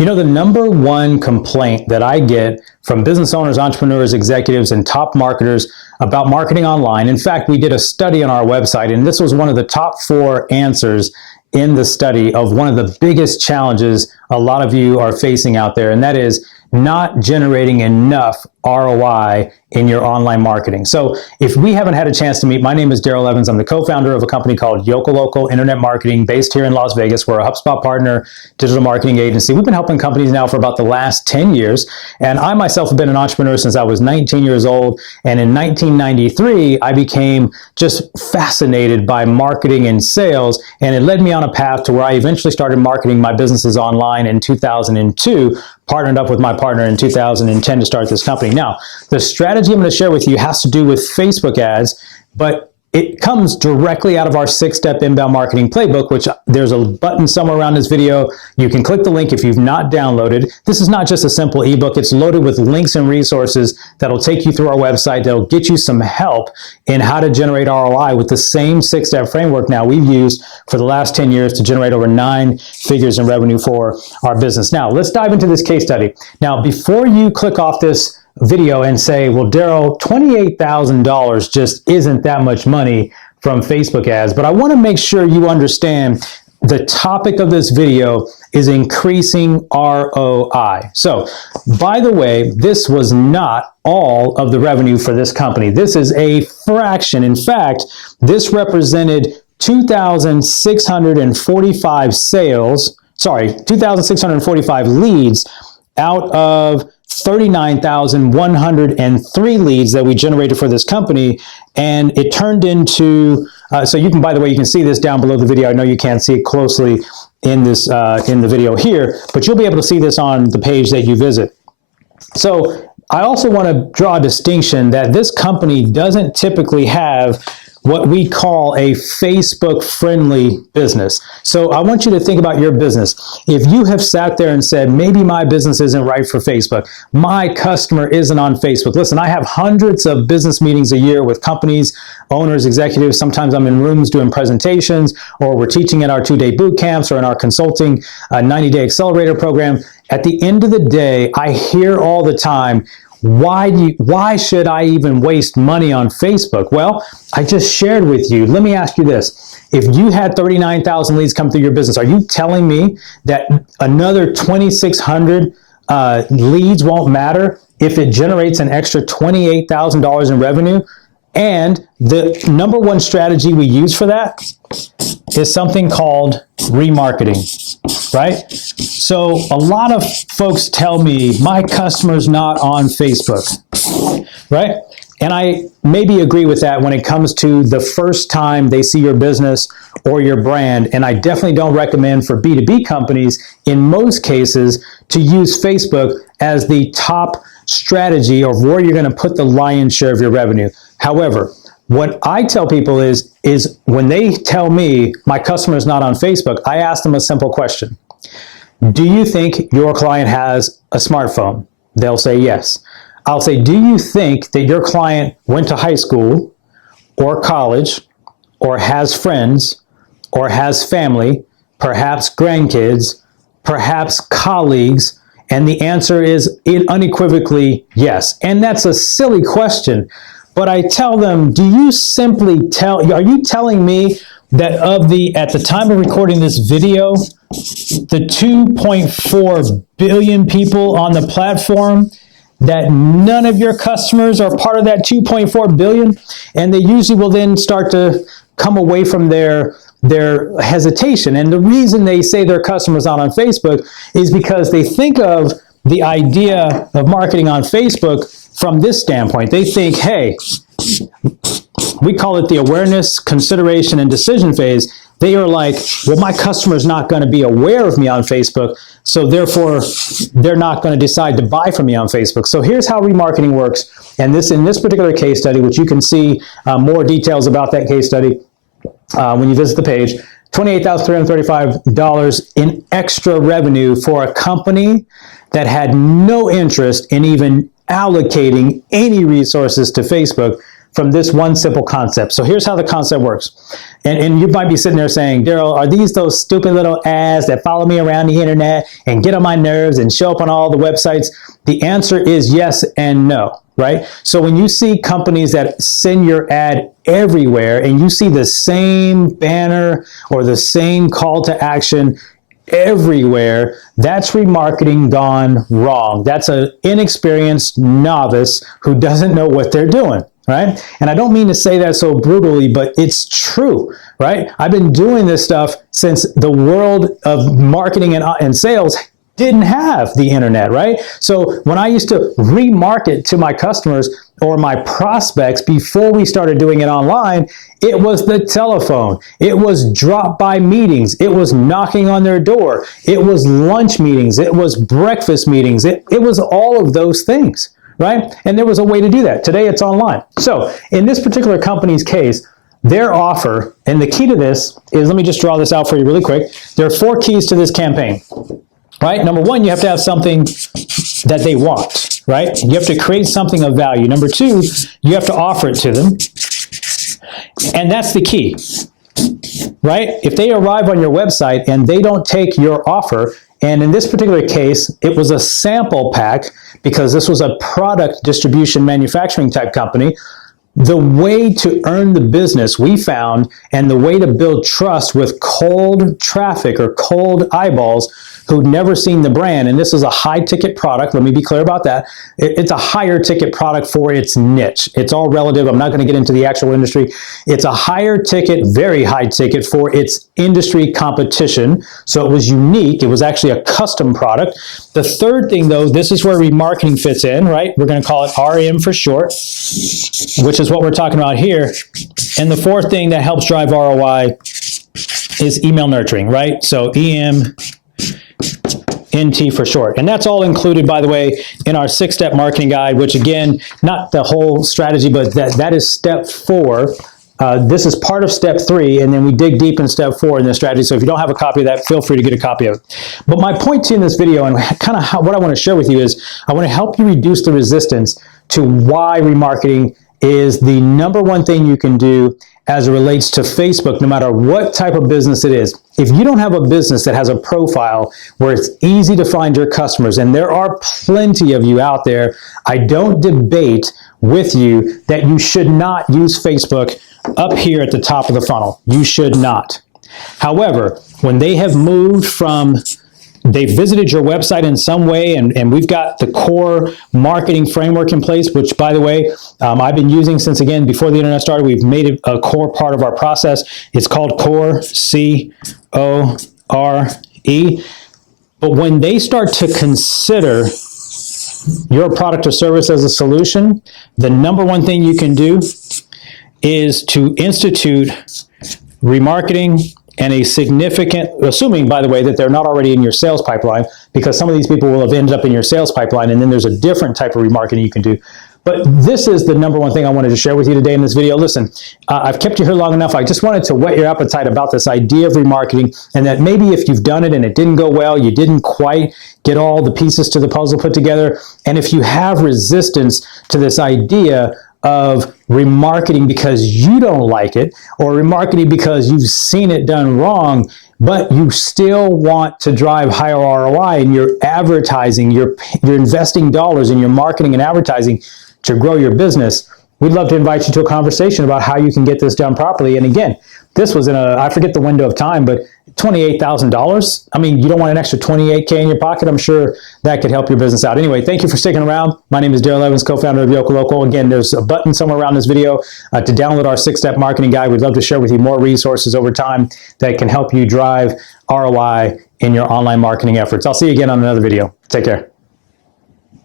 You know, the number one complaint that I get from business owners, entrepreneurs, executives, and top marketers about marketing online, in fact, we did a study on our website, and this was one of the top 4 answers in the study of one of the biggest challenges a lot of you are facing out there, and that is not generating enough ROI in your online marketing. So if we haven't had a chance to meet, my name is Daryl Evans. I'm the co-founder of a company called Yokel Internet Marketing based here in Las Vegas. We're a HubSpot partner, digital marketing agency. We've been helping companies now for about the last 10 years. And I myself have been an entrepreneur since I was 19 years old. And in 1993, I became just fascinated by marketing and sales. And it led me on a path to where I eventually started marketing my businesses online in 2002, partnered up with my partner in 2010 to start this company. Now, the strategy I'm going to share with you has to do with Facebook ads, but it comes directly out of our 6-step inbound marketing playbook, which there's a button somewhere around this video. You can click the link if you've not downloaded. This is not just a simple ebook. It's loaded with links and resources that'll take you through our website, that'll get you some help in how to generate ROI with the same 6-step framework now we've used for the last 10 years to generate over 9 figures in revenue for our business. Now, let's dive into this case study. Now, before you click off this video and say, well, Daryl, $28,000 just isn't that much money from Facebook ads. But I want to make sure you understand the topic of this video is increasing ROI. So, by the way, this was not all of the revenue for this company. This is a fraction. In fact, this represented 2,645 leads out of 39,103 leads that we generated for this company, and it turned into, so you can, by the way, you can see this down below the video. I know you can't see it closely in this in the video here, but you'll be able to see this on the page that you visit. So I also want to draw a distinction that this company doesn't typically have what we call a Facebook-friendly business. So I want you to think about your business. If you have sat there and said, maybe my business isn't right for Facebook, my customer isn't on Facebook. Listen, I have hundreds of business meetings a year with companies, owners, executives. Sometimes I'm in rooms doing presentations, or we're teaching in our 2-day boot camps or in our consulting 90-day accelerator program. At the end of the day, I hear all the time, why should I even waste money on Facebook? Well, I just shared with you. Let me ask you this. If you had 39,000 leads come through your business, are you telling me that another 2,600 leads won't matter if it generates an extra $28,000 in revenue? And the number one strategy we use for that is something called remarketing, right? So a lot of folks tell me, my customer's not on Facebook, right? And I maybe agree with that when it comes to the first time they see your business or your brand. And I definitely don't recommend for B2B companies, in most cases, to use Facebook as the top strategy of where you're going to put the lion's share of your revenue. However, what I tell people is when they tell me my customer is not on Facebook, I ask them a simple question. Do you think your client has a smartphone? They'll say yes. I'll say, do you think that your client went to high school or college or has friends or has family, perhaps grandkids, perhaps colleagues? And the answer is unequivocally yes. And that's a silly question. But I tell them, are you telling me that at the time of recording this video, the 2.4 billion people on the platform, that none of your customers are part of that 2.4 billion? And they usually will then start to come away from their hesitation. And the reason they say their customer's not on Facebook is because they think of the idea of marketing on Facebook from this standpoint. They think, hey, we call it the awareness, consideration, and decision phase. They are like, well, my customer's not going to be aware of me on Facebook, so therefore they're not going to decide to buy from me on Facebook. So here's how remarketing works. And in this particular case study, which you can see more details about that case study when you visit the page, $28,335 in extra revenue for a company that had no interest in even allocating any resources to Facebook from this one simple concept. So here's how the concept works. And you might be sitting there saying, Daryl, are these those stupid little ads that follow me around the internet and get on my nerves and show up on all the websites? The answer is yes and no, right? So when you see companies that send your ad everywhere and you see the same banner or the same call to action everywhere, that's remarketing gone wrong. That's an inexperienced novice who doesn't know what they're doing, right? And I don't mean to say that so brutally, but it's true, right? I've been doing this stuff since the world of marketing and sales didn't have the internet, right? So when I used to remarket to my customers or my prospects before we started doing it online, it was the telephone. It was drop-by meetings. It was knocking on their door. It was lunch meetings. It was breakfast meetings. It was all of those things, right? And there was a way to do that. Today it's online. So in this particular company's case, their offer, and the key to this is, let me just draw this out for you really quick. There are 4 keys to this campaign. Right? Number 1, you have to have something that they want, right? You have to create something of value. Number 2, you have to offer it to them. And that's the key, right? If they arrive on your website and they don't take your offer, and in this particular case, it was a sample pack because this was a product distribution manufacturing type company, the way to earn the business we found and the way to build trust with cold traffic or cold eyeballs who'd never seen the brand, and this is a high ticket product, let me be clear about that. It's a higher ticket product for its niche. It's all relative. I'm not going to get into the actual industry. It's a higher ticket, very high ticket for its industry competition. So it was unique. It was actually a custom product. The third thing though, this is where remarketing fits in, right? We're going to call it RM for short, which is what we're talking about here. And the fourth thing that helps drive ROI is email nurturing, right? So NT for short. And that's all included, by the way, in our 6-step marketing guide, which again, not the whole strategy, but that is step 4. This is part of step 3, and then we dig deep in step 4 in the strategy. So if you don't have a copy of that, feel free to get a copy of it. But my point to you in this video, and kind of what I want to share with you is, I want to help you reduce the resistance to why remarketing is the number 1 thing you can do as it relates to Facebook, no matter what type of business it is. If you don't have a business that has a profile where it's easy to find your customers, and there are plenty of you out there, I don't debate with you that you should not use Facebook up here at the top of the funnel. You should not. However, when they have moved from they visited your website in some way, and we've got the core marketing framework in place, which, by the way, I've been using since, again, before the internet started. We've made it a core part of our process. It's called CORE, C-O-R-E. But when they start to consider your product or service as a solution, the number 1 thing you can do is to institute remarketing and a significant, assuming, by the way, that they're not already in your sales pipeline, because some of these people will have ended up in your sales pipeline, and then there's a different type of remarketing you can do. But this is the number 1 thing I wanted to share with you today in this video. Listen, I've kept you here long enough. I just wanted to whet your appetite about this idea of remarketing, and that maybe if you've done it and it didn't go well, you didn't quite get all the pieces to the puzzle put together, and if you have resistance to this idea of remarketing because you don't like it, or remarketing because you've seen it done wrong, but you still want to drive higher ROI, and you're advertising, you're investing dollars in your marketing and advertising to grow your business, we'd love to invite you to a conversation about how you can get this done properly. And again, this was in I forget the window of time, but $28,000. I mean, you don't want an extra $28K in your pocket. I'm sure that could help your business out. Anyway, thank you for sticking around. My name is Daryl Evans, co-founder of Yokel. Again, there's a button somewhere around this video to download our 6-step marketing guide. We'd love to share with you more resources over time that can help you drive ROI in your online marketing efforts. I'll see you again on another video. Take care.